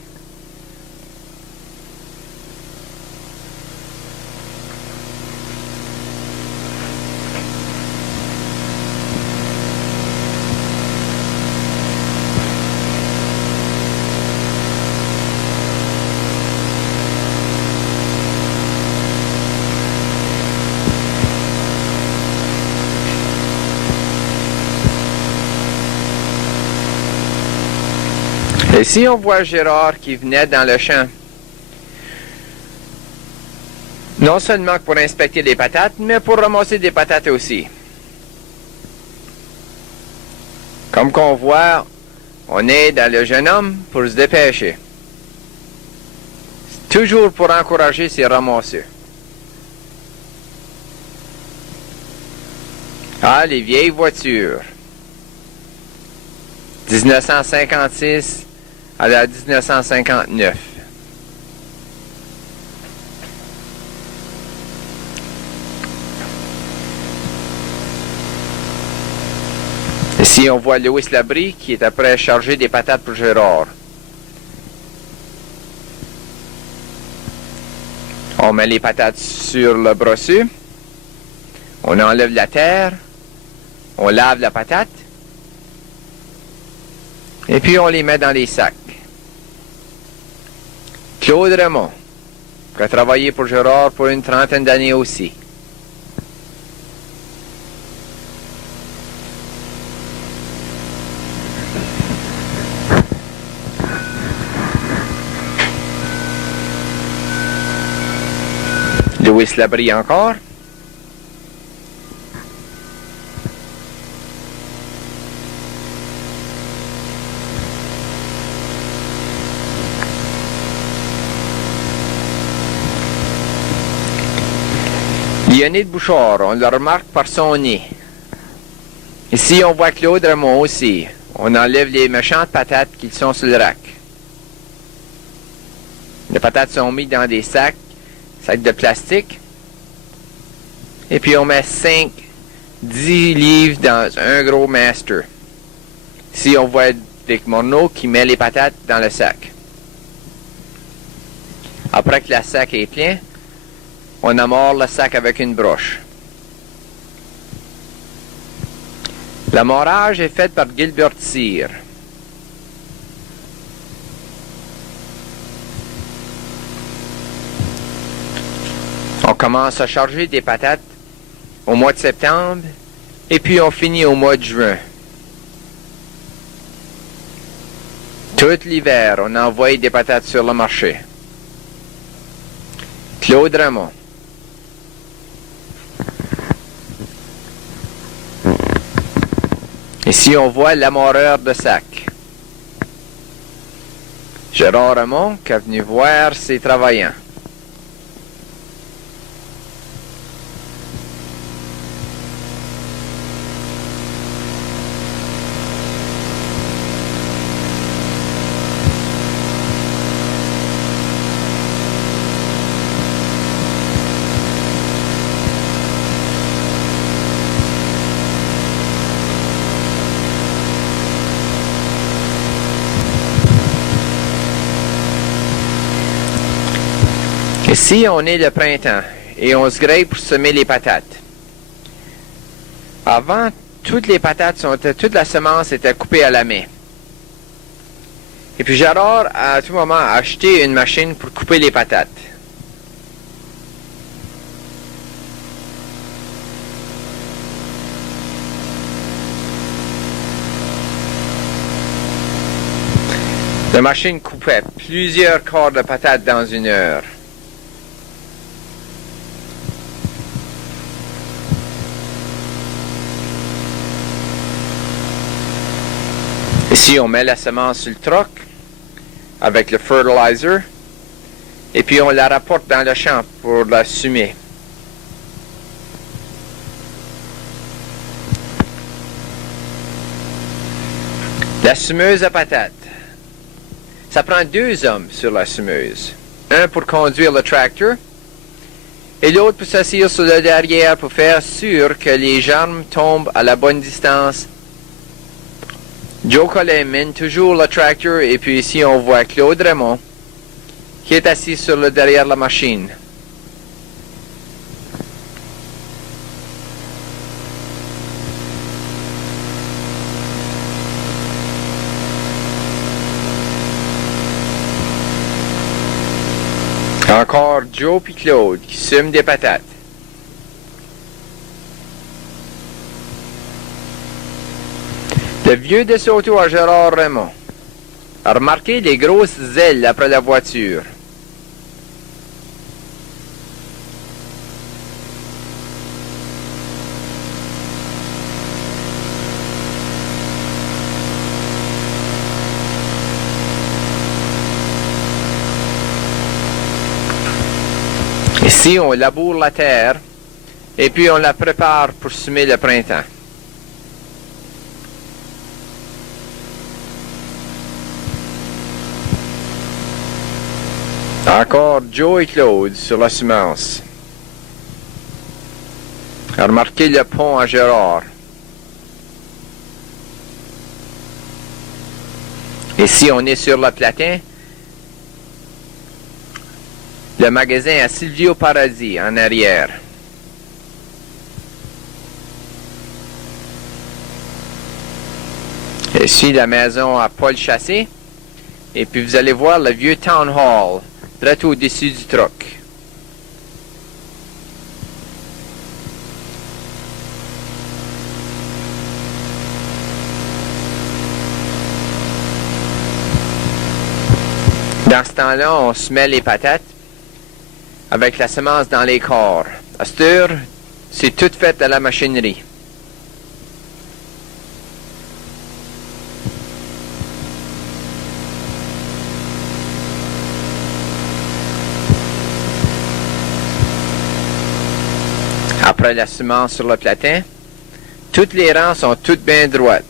Et si on voit Gérard qui venait dans le champ, non seulement pour inspecter les patates, mais pour ramasser des patates aussi. Comme qu'on voit, on aide le jeune homme pour se dépêcher. Toujours pour encourager ses ramasseurs. Ah, les vieilles voitures. 1956 à la 1959. Ici, on voit Louis Labrie qui est après charger des patates pour Gérard. On met les patates sur le brossu. On enlève la terre. On lave la patate. Et puis, on les met dans les sacs. Claude Raymond, qui a travaillé pour Gérard pour une trentaine d'années aussi. Louis Labrie encore. Lionel Bouchard, on le remarque par son nez. Ici, on voit Claude Raymond aussi. On enlève les méchantes patates qui sont sur le rack. Les patates sont mises dans des sacs de plastique. Et puis, on met 5, 10 livres dans un gros master. Ici, on voit Dick Morneau qui met les patates dans le sac. Après que le sac est plein, on amarre le sac avec une broche. L'amarrage est fait par Gilbert Cyr. On commence à charger des patates au mois de septembre et puis on finit au mois de juin. Tout l'hiver, on envoie des patates sur le marché. Claude Raymond. Ici, on voit l'amarreur de sac. Gérard Raymond qui est venu voir ses travaillants. Ici, on est le printemps et on se grève pour semer les patates. Avant, toute la semence était coupée à la main. Et puis Gérard a à tout moment acheté une machine pour couper les patates. La machine coupait plusieurs quarts de patates dans une heure. Ici, on met la semence sur le troc avec le fertilizer et puis on la rapporte dans le champ pour la semer. La semeuse à patates. Ça prend 2 hommes sur la semeuse. Un pour conduire le tracteur et l'autre pour s'asseoir sur le derrière pour faire sûr que les germes tombent à la bonne distance. Joe Collet mène toujours le tracteur et puis ici on voit Claude Raymond qui est assis sur le derrière de la machine. Encore Joe puis Claude qui sèment des patates. Le vieux DeSoto à Gérard Raymond a remarqué les grosses ailes après la voiture. Ici, on laboure la terre et puis on la prépare pour semer le printemps. Encore Joe et Claude sur la semence. Remarquez le pont à Gérard. Ici, on est sur le platin. Le magasin à Silvio Paradis en arrière. Ici, la maison à Paul Chassé. Et puis, vous allez voir le vieux Town Hall, direct au-dessus du truck. Dans ce temps-là, on semait les patates avec la semence dans les corps. À cette heure, c'est tout fait à la machinerie. Après la semence sur le platin, toutes les rangs sont toutes bien droites.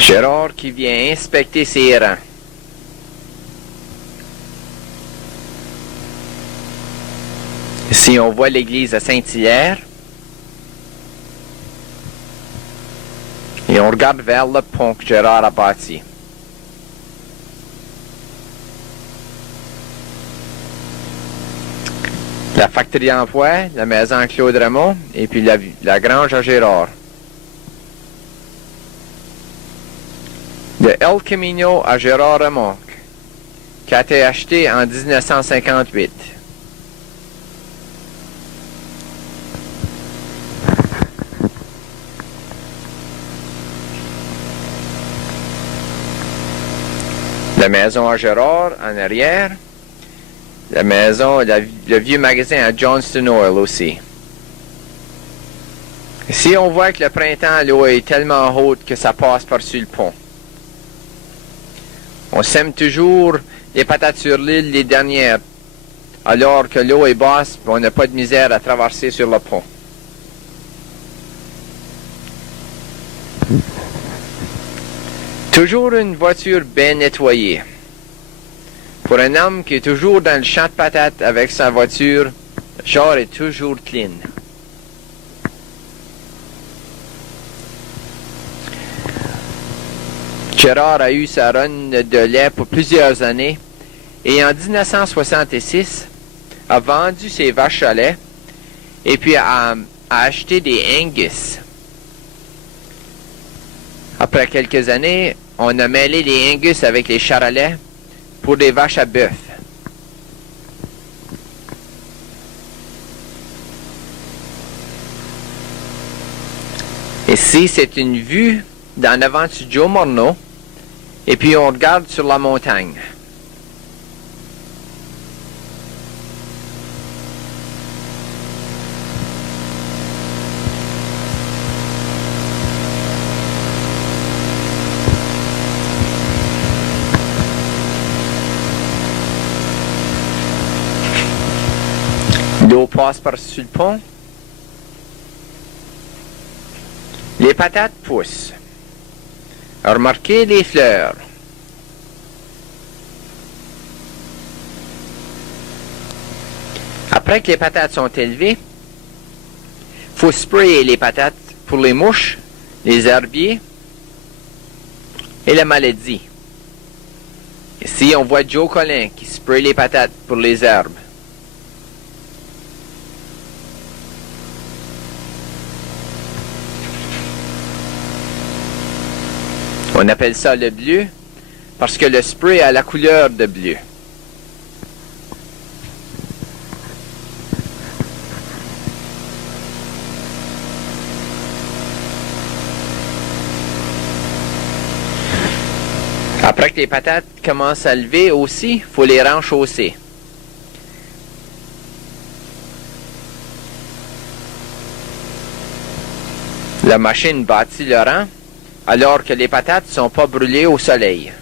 Gérard qui vient inspecter ses rangs. Ici, on voit l'église de Saint-Hilaire. Et on regarde vers le pont que Gérard a bâti. La factory d'emploi, la maison Claude Raymond et puis la grange à Gérard. De El Camino à Gérard Raymond, qui a été acheté en 1958. La maison à Gérard en arrière. La maison, le vieux magasin à Johnston Oil aussi. Ici, on voit que le printemps, l'eau est tellement haute que ça passe par-dessus le pont. On sème toujours les patates sur l'île les dernières, alors que l'eau est basse et on n'a pas de misère à traverser sur le pont. Toujours une voiture bien nettoyée. Pour un homme qui est toujours dans le champ de patates avec sa voiture, le char est toujours clean. Gérard a eu sa run de lait pour plusieurs années et en 1966 a vendu ses vaches à lait et puis a acheté des Angus. Après quelques années, on a mêlé les Angus avec les charolais pour des vaches à bœuf. Ici, c'est une vue d'en avant du Joe Morneau, et puis on regarde sur la montagne. L'eau passe par-dessus le pont. Les patates poussent. Remarquez les fleurs. Après que les patates sont élevées, il faut sprayer les patates pour les mouches, les herbiers et la maladie. Ici, on voit Joe Collin qui spraye les patates pour les herbes. On appelle ça le bleu parce que le spray a la couleur de bleu. Après que les patates commencent à lever aussi, il faut les renchausser. La machine bâtit le rang alors que les patates ne sont pas brûlées au soleil.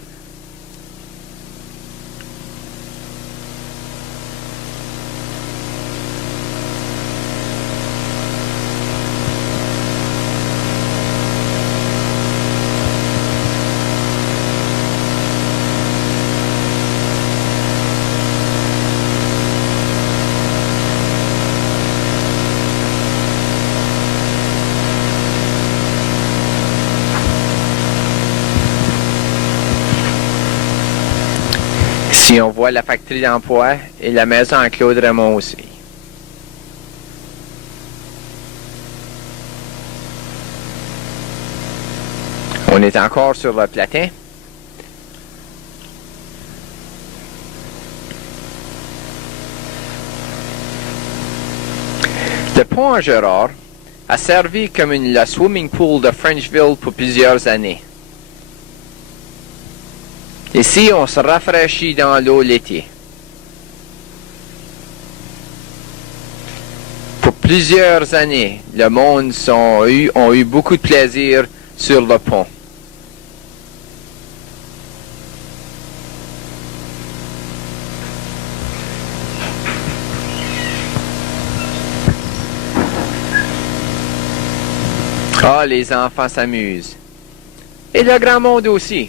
Ici, on voit la factory d'emploi et la maison à Claude Raymond aussi. On est encore sur le platin. Le pont à Gérard a servi comme la swimming pool de Frenchville pour plusieurs années. Ici, on se rafraîchit dans l'eau l'été. Pour plusieurs années, le monde ont eu beaucoup de plaisir sur le pont. Ah, les enfants s'amusent. Et le grand monde aussi.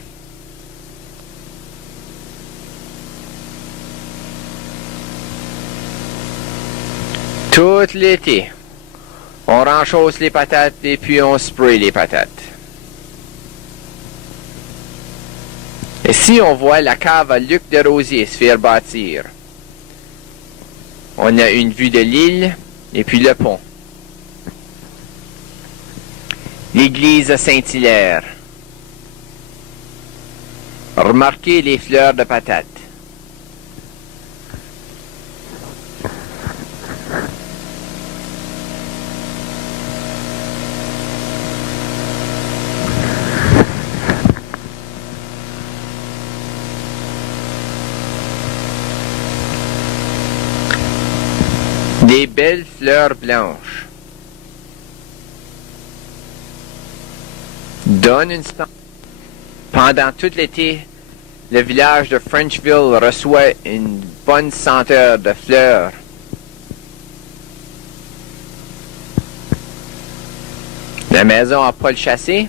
Tout l'été, on renchausse les patates et puis on spray les patates. Ici, on voit la cave à Luc de Rosier se faire bâtir. On a une vue de l'île et puis le pont. L'église de Saint-Hilaire. Remarquez les fleurs de patates. Des belles fleurs blanches. Donne une stand. Pendant tout l'été, le village de Frenchville reçoit une bonne senteur de fleurs. La maison à Paul Chassé.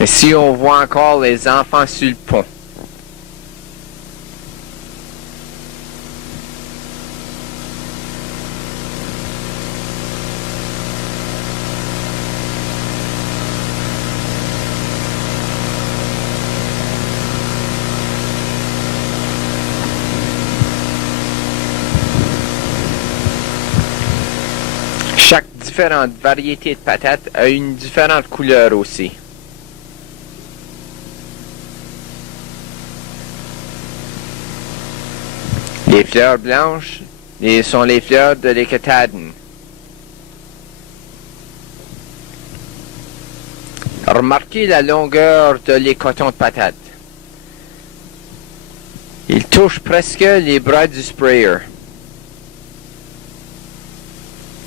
Ici, on voit encore les enfants sur le pont. Chaque différente variété de patates a une différente couleur aussi. Les fleurs blanches sont les fleurs de l'Écataden. Remarquez la longueur de les cotons de patates. Ils touchent presque les bras du sprayer.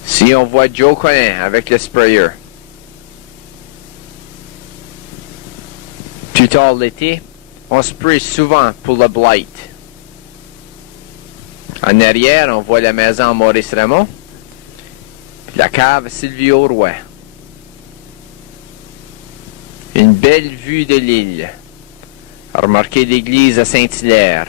Si on voit Joe Collin avec le sprayer. Plus tard l'été, on spraye souvent pour le blight. En arrière, on voit la maison Maurice Raymond, puis la cave Sylvie Auroy. Une belle vue de l'île. Remarquez l'église à Saint-Hilaire.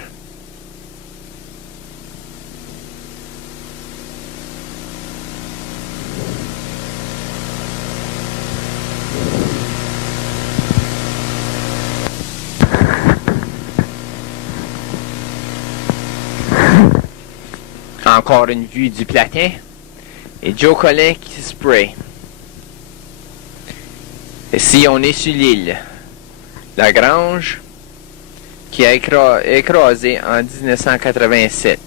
Encore une vue du platin et Joe Collin qui spray. Ici, on est sur l'île. La grange qui a écrasé en 1987.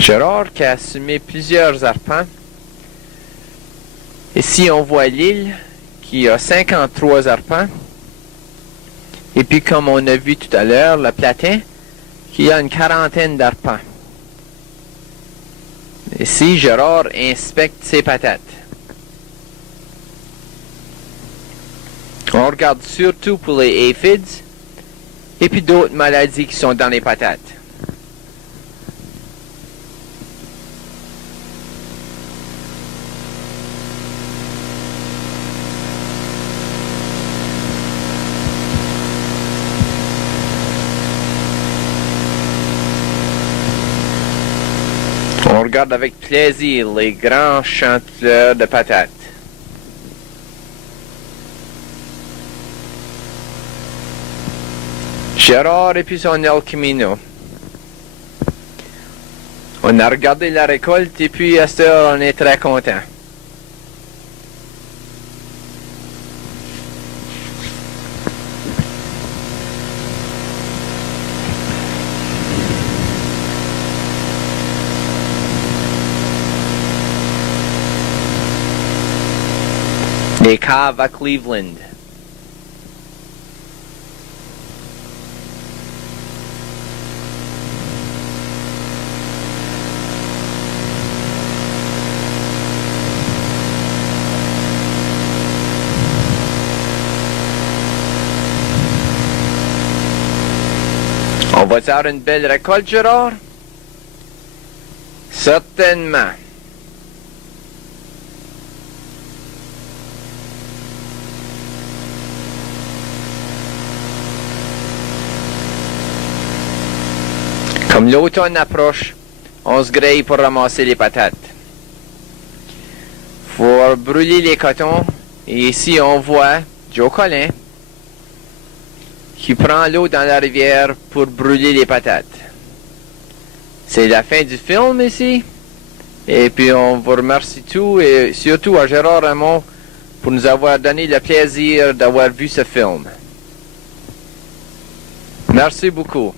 Gérard qui a semé plusieurs arpents. Ici, on voit l'île qui a 53 arpents. Et puis, comme on a vu tout à l'heure, le platin qui a une quarantaine d'arpents. Ici, Gérard inspecte ses patates. On regarde surtout pour les aphids et puis d'autres maladies qui sont dans les patates. On regarde avec plaisir les grands champs de fleurs de patates. Gérard et puis son El Camino. On a regardé la récolte et puis à cette heure, on est très content. Les caves à Cleveland. va avoir une belle récolte, Gérard? Certainement. Comme l'automne approche, on se grille pour ramasser les patates. Faut brûler les cotons, et ici on voit Joe Collin qui prend l'eau dans la rivière pour brûler les patates. C'est la fin du film ici, et puis on vous remercie tout, et surtout à Gérard Raymond pour nous avoir donné le plaisir d'avoir vu ce film. Merci beaucoup.